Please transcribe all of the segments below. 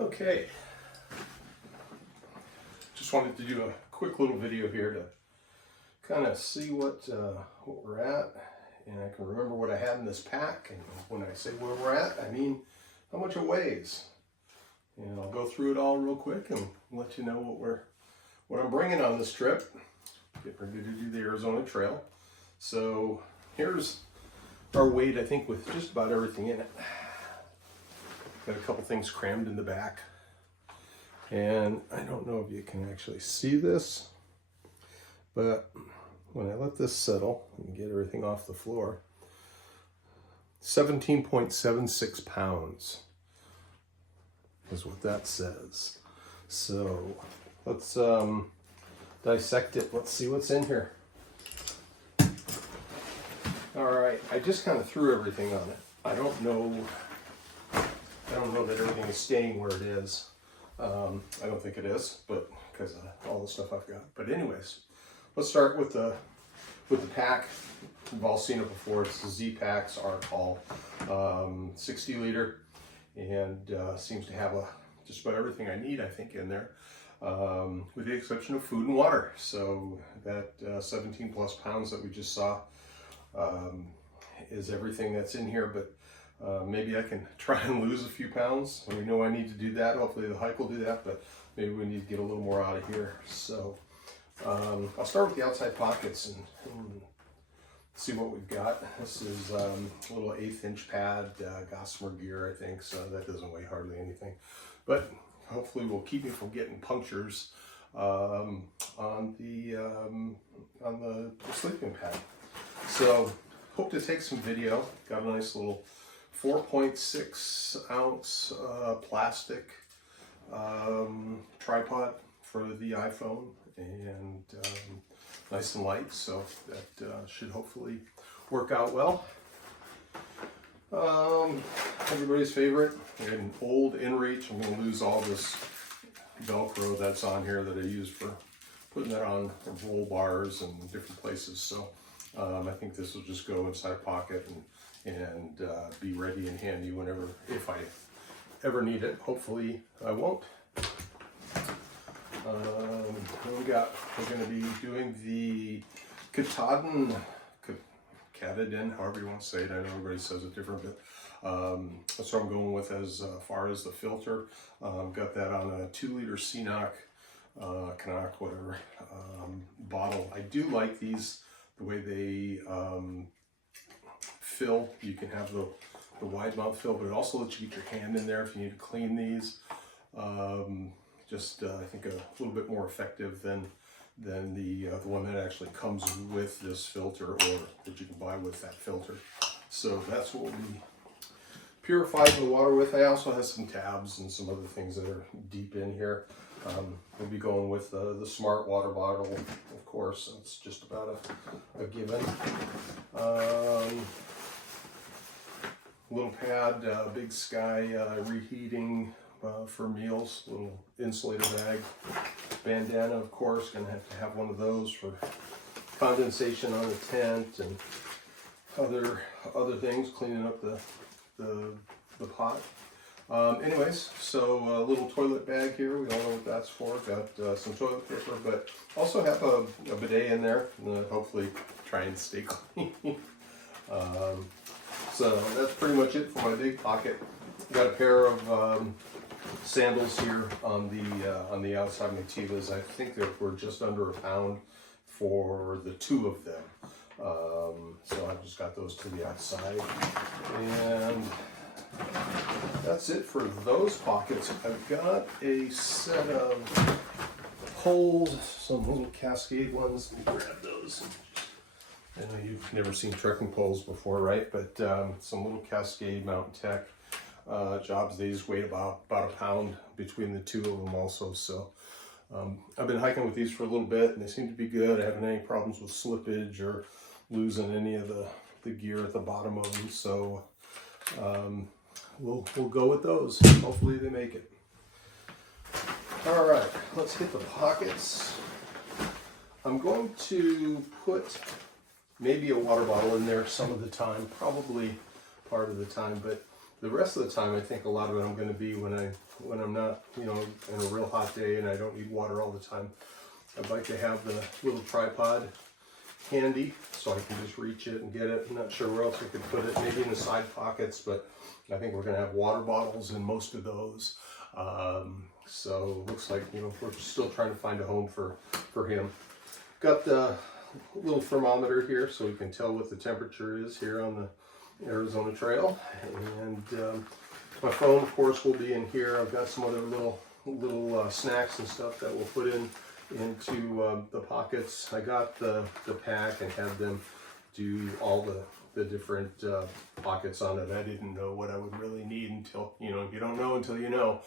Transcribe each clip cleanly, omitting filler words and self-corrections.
Okay, just wanted to do a quick little video here to kind of see what we're at, and I can remember what I had in this pack. And when I say where we're at, I mean how much it weighs. And I'll go through it all real quick and let you know what I'm bringing on this trip. Get ready to do the Arizona Trail. So here's our weight, I think, with just about everything in it. Got a couple things crammed in the back. And I don't know if you can actually see this, but when I let this settle and get everything off the floor, 17.76 pounds is what that says. So let's dissect it. Let's see what's in here. All right, I just kind of threw everything on it. I don't know that everything is staying where it is. I don't think it is, but because of all the stuff I've got. But anyways, let's start with the pack. We've all seen it before. It's the Z-Packs Arcall, 60 liter, and seems to have just about everything I need, I think, in there, with the exception of food and water. So that 17 plus pounds that we just saw is everything that's in here, but maybe I can try and lose a few pounds. We know I need to do that. Hopefully the hike will do that, but maybe we need to get a little more out of here. So I'll start with the outside pockets and see what we've got. This is a little 1/8 inch pad, Gossamer gear, I think, so that doesn't weigh hardly anything. But hopefully will keep me from getting punctures on the sleeping pad. So hope to take some video. Got a nice little 4.6 ounce plastic tripod for the iPhone, and nice and light, so that should hopefully work out well. Everybody's favorite, an old InReach. I'm going to lose all this Velcro that's on here that I use for putting that on roll bars and different places. So I think this will just go inside a pocket and be ready and handy whenever, if I ever need it. Hopefully I won't. We're going to be doing the Katahdin, however you want to say it. I know everybody says it different, but that's what I'm going with as far as the filter. Got that on a 2-liter CNOC, Canuck, whatever, bottle. I do like these, the way they fill. You can have the wide mouth fill, but it also lets you get your hand in there if you need to clean these. I think a little bit more effective than the one that actually comes with this filter, or that you can buy with that filter. So that's what we purify the water with. I also have some tabs and some other things that are deep in here. We'll be going with the Smart water bottle, of course. It's just about a given. Little pad, Big Sky reheating for meals, little insulator bag, bandana, of course, gonna have to have one of those for condensation on the tent and other things, cleaning up the pot. Anyways, so a little toilet bag here. We all know what that's for. Got some toilet paper, but also have a bidet in there. Hopefully try and stay clean. So that's pretty much it for my big pocket. Got a pair of sandals here on the outside, my Tevas. I think they were just under a pound for the 2 of them. So I just got those to the outside, and that's it for those pockets. I've got a set of poles, some little Cascade ones. Let me grab those. I know you've never seen trekking poles before, right? But some little Cascade Mountain Tech jobs. They just weigh about a pound between the 2 of them also. So I've been hiking with these for a little bit, and they seem to be good. I haven't had any problems with slippage or losing any of the gear at the bottom of them. So we'll go with those. Hopefully they make it. All right, let's hit the pockets. I'm going to put maybe a water bottle in there some of the time, probably part of the time, but the rest of the time, I think a lot of it I'm going to be when I'm not, you know, in a real hot day and I don't need water all the time. I'd like to have the little tripod handy so I can just reach it and get it. I'm not sure where else I could put it, maybe in the side pockets, but I think we're going to have water bottles in most of those. So it looks like, you know, we're still trying to find a home for him. Got the little thermometer here so we can tell what the temperature is here on the Arizona Trail. And my phone, of course, will be in here. I've got some other little snacks and stuff that we'll put into the pockets. I got the pack and had them do all the different pockets on it. I didn't know what I would really need until, you know, you don't know until you know.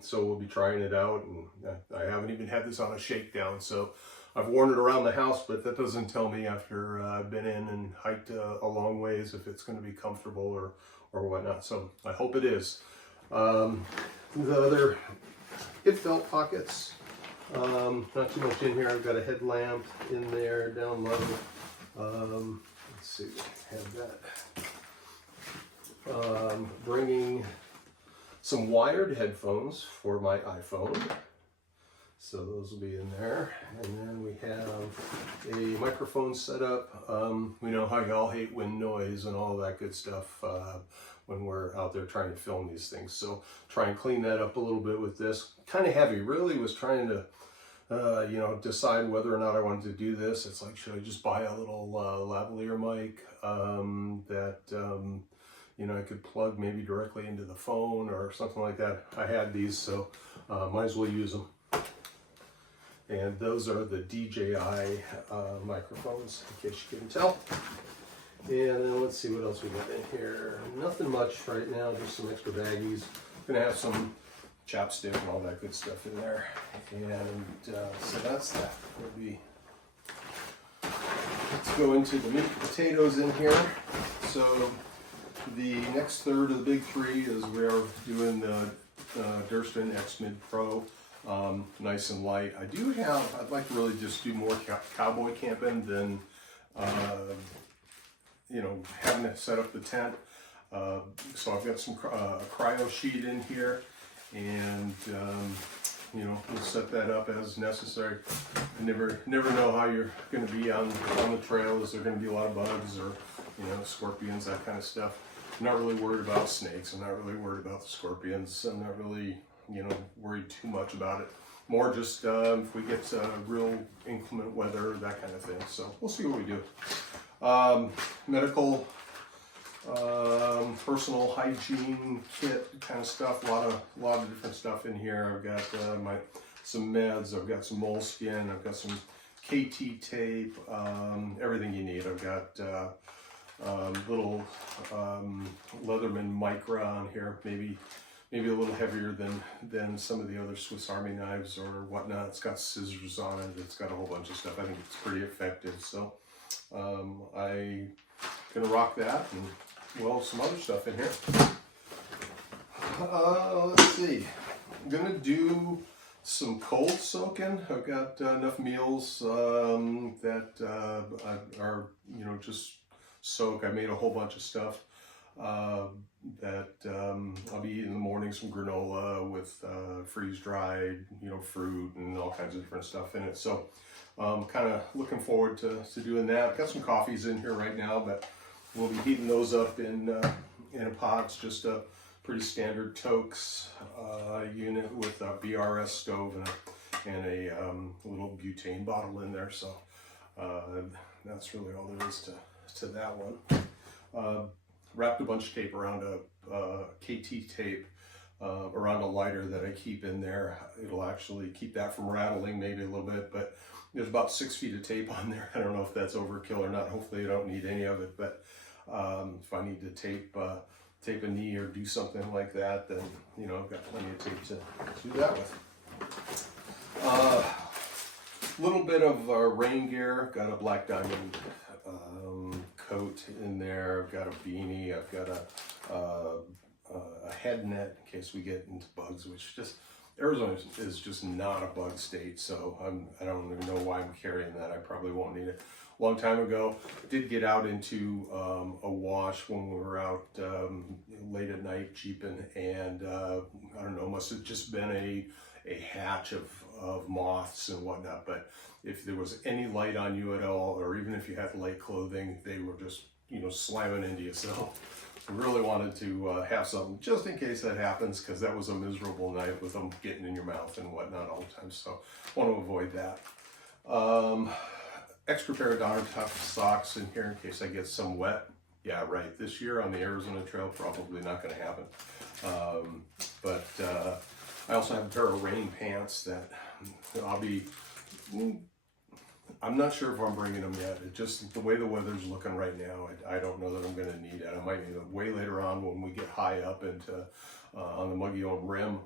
So we'll be trying it out, and I haven't even had this on a shakedown, so I've worn it around the house, but that doesn't tell me after I've been in and hiked a long ways if it's going to be comfortable or whatnot. So I hope it is. The other hip felt pockets, not too much in here. I've got a headlamp in there down low. Let's see, I have that. Bringing some wired headphones for my iPhone. So those will be in there. And then we have a microphone set up. We know how y'all hate wind noise and all that good stuff when we're out there trying to film these things. So try and clean that up a little bit with this. Kind of heavy, really was trying to you know, decide whether or not I wanted to do this. It's like, should I just buy a little lavalier mic that you know, I could plug maybe directly into the phone or something like that. I had these, so might as well use them. And those are the DJI microphones, in case you couldn't tell. And then let's see what else we got in here. Nothing much right now, just some extra baggies. Gonna have some chapstick and all that good stuff in there. And so that's that. Let's go into the meat and potatoes in here. So the next third of the big three is we're doing the Durston X-Mid Pro. Nice and light. I'd like to really just do more cowboy camping than, you know, having to set up the tent. So I've got some cryo sheet in here, and you know, we'll set that up as necessary. You never know how you're going to be on the trail. Is there going to be a lot of bugs or, you know, scorpions, that kind of stuff? I'm not really worried about snakes. I'm not really worried about the scorpions. I'm not really, you know, worried too much about it. More just if we get real inclement weather, that kind of thing. So we'll see what we do. Medical, personal hygiene kit kind of stuff. A lot of different stuff in here. I've got some meds. I've got some moleskin. I've got some KT tape. Everything you need. I've got little Leatherman Micra on here. Maybe a little heavier than some of the other Swiss Army knives or whatnot. It's got scissors on it. It's got a whole bunch of stuff. I think it's pretty effective. So I'm gonna rock that, and well, some other stuff in here. Let's see. I'm gonna do some cold soaking. I've got enough meals that are, you know, just soak. I made a whole bunch of stuff that I'll be eating in the morning, some granola with freeze-dried, you know, fruit and all kinds of different stuff in it. So kind of looking forward to doing that. I've got some coffees in here right now, but we'll be heating those up in a pot. It's just a pretty standard Tokes unit with a BRS stove and a little butane bottle in there. So that's really all there is to that one. Wrapped a bunch of tape around a KT tape around a lighter that I keep in there. It'll actually keep that from rattling maybe a little bit, but there's about 6 feet of tape on there. I don't know if that's overkill or not. Hopefully I don't need any of it, but if I need to tape a knee or do something like that, then, you know, I've got plenty of tape to do that with. Little bit of rain gear. Got a Black Diamond coat in there. I've got a beanie. I've got a head net in case we get into bugs, which just, Arizona is just not a bug state, so I don't even know why I'm carrying that. I probably won't need it. long time ago. Did get out into a wash when we were out late at night jeeping, and I don't know, must have just been a hatch of moths and whatnot. But if there was any light on you at all, or even if you had light clothing, they were just, you know, slamming into you. So I really wanted to have something just in case that happens, because that was a miserable night with them getting in your mouth and whatnot all the time. So I want to avoid that. Extra pair of Donner Tough socks in here in case I get some wet. Yeah, right. This year on the Arizona Trail, probably not going to happen. But I also have a pair of rain pants that I'm not sure if I'm bringing them yet. It just, the way the weather's looking right now, I don't know that I'm going to need it. I might need it way later on when we get high up into on the Mogollon Rim.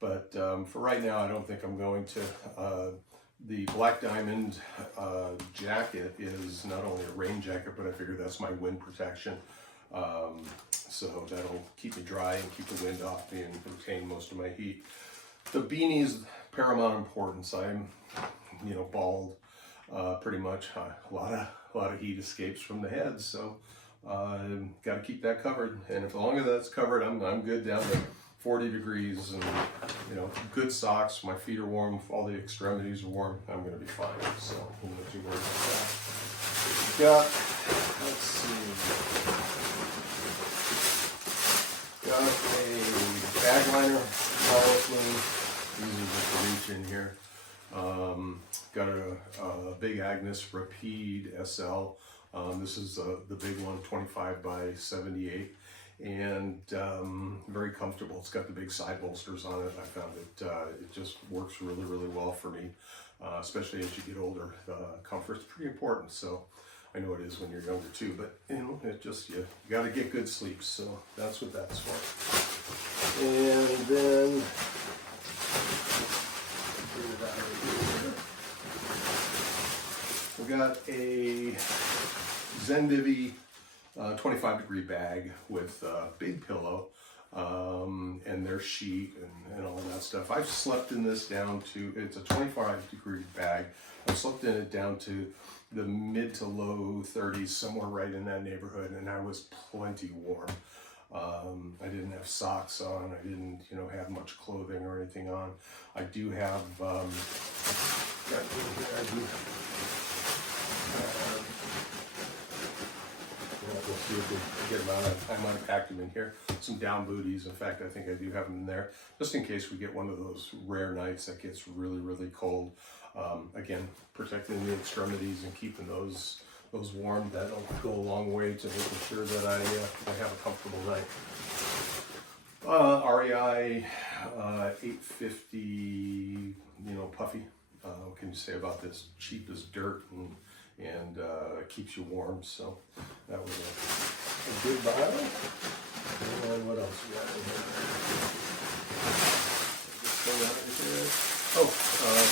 But for right now, I don't think I'm going to. The Black Diamond jacket is not only a rain jacket, but I figure that's my wind protection. So that'll keep me dry and keep the wind off me and retain most of my heat. The beanie is paramount importance. I'm, you know, bald pretty much. A lot of heat escapes from the head, so got to keep that covered. And as long as that's covered, I'm good down to 40 degrees, and you know, good socks. My feet are warm. All the extremities are warm. I'm going to be fine. So I'm not too worried about that. Got, let's see. Got a bag liner, Harlequin. These are just a reach in here. Got a Big Agnes Rapide SL. This is the big one, 25 by 78. And very comfortable. It's got the big side bolsters on it. I found it just works really, really well for me, especially as you get older. Comfort's pretty important, so I know it is when you're younger too, but you know, it just, you got to get good sleep, so that's what that's for. And then we got a Zenvivy 25-degree bag with a big pillow and their sheet and all that stuff. I've slept in this down to, it's a 25-degree bag. I've slept in it down to the mid to low 30s, somewhere right in that neighborhood, and I was plenty warm. I didn't have socks on. I didn't, you know, have much clothing or anything on. I do have, we'll see if we get them out. I might have packed them in here. Some down booties. In fact, I think I do have them in there, just in case we get one of those rare nights that gets really, really cold. Again, protecting the extremities and keeping those warm. That'll go a long way to making sure that I have a comfortable night. REI 850, you know, puffy. What can you say about this? Cheap as dirt and keeps you warm. So that was a good buy. And what else we got in here? Oh,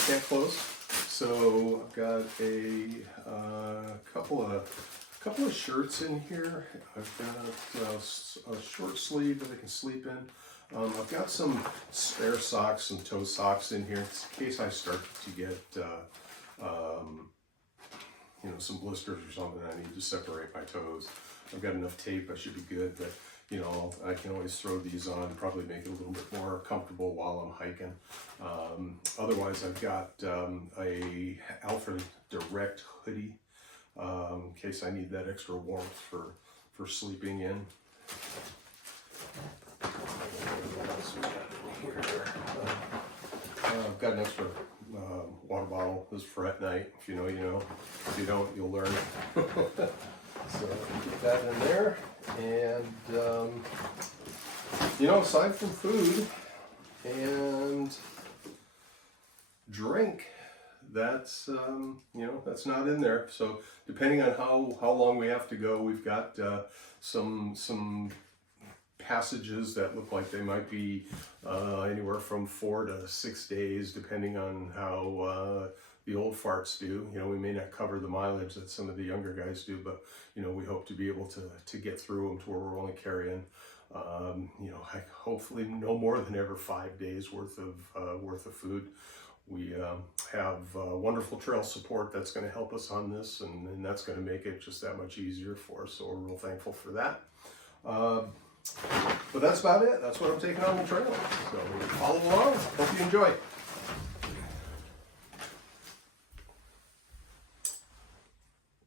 can't close. So I've got a couple of shirts in here. I've got a short sleeve that I can sleep in. I've got some spare socks and toe socks in here in case I start to get you know, some blisters or something. I need to separate my toes. I've got enough tape. I should be good, but you know, I can always throw these on and probably make it a little bit more comfortable while I'm hiking. Otherwise, I've got a Alpha Direct hoodie in case I need that extra warmth for sleeping in. I've got an extra water bottle. This is for at night. If you know, you know. If you don't, you'll learn. So put that in there. And you know, aside from food and drink, that's you know, that's not in there. So depending on how long we have to go, we've got some passages that look like they might be anywhere from 4 to 6 days, depending on how the old farts do. You know, we may not cover the mileage that some of the younger guys do, but you know, we hope to be able to get through them to where we're only carrying you know, hopefully no more than ever 5 days worth of food. We have wonderful trail support that's going to help us on this, and that's going to make it just that much easier for us. So we're real thankful for that. But that's about it. That's what I'm taking on the trail. So follow along. Hope you enjoy.